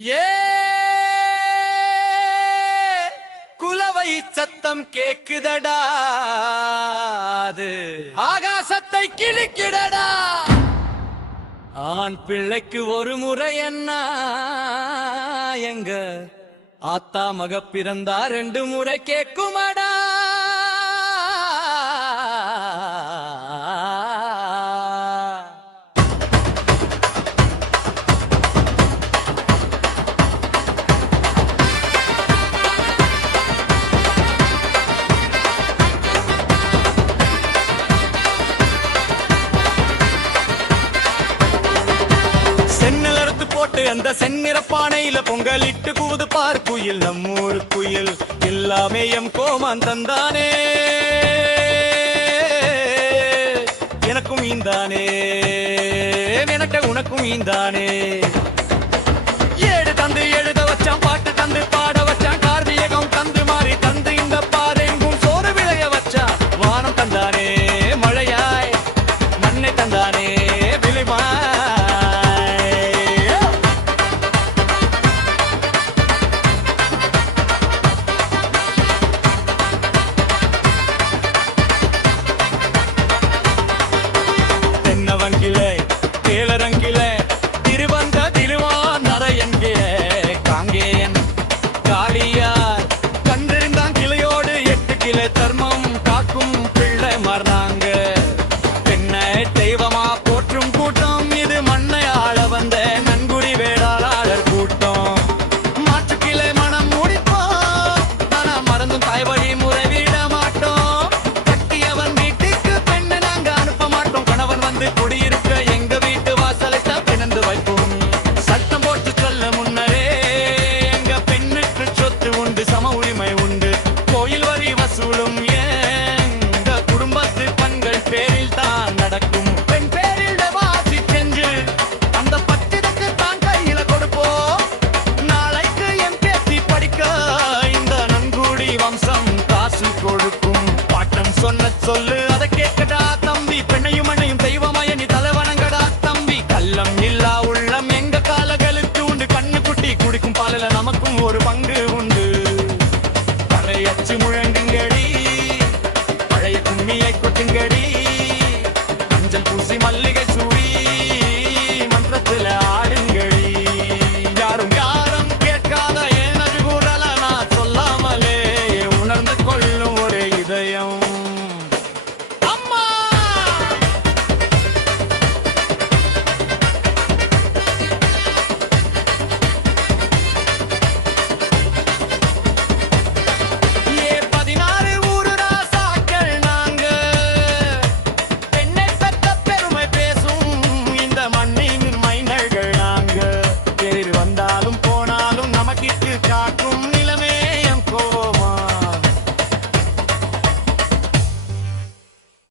ஏ குலவை சத்தம் கேக்குதடாது ஆகாசத்தை கிழிக்கிடடா. ஆண் பிள்ளைக்கு ஒரு முறை என்ன? எங்க ஆத்தா மக பிறந்தா ரெண்டு முறை கேக்குமாடா. போட்டு அந்த செந்நிறப்பானையில பொங்கலிட்டு கூது பார் குயில். நம்மூர் குயில் எல்லாமே எம் கோமான் தந்தானே. எனக்கும் ஈந்தானே. எனட்ட உனக்கும் ஈந்தானே. ஏடு தந்து எழுத வச்சான் பாட்டு தந்து பாட வச்சான் கார்வியகம் கையில தர்மா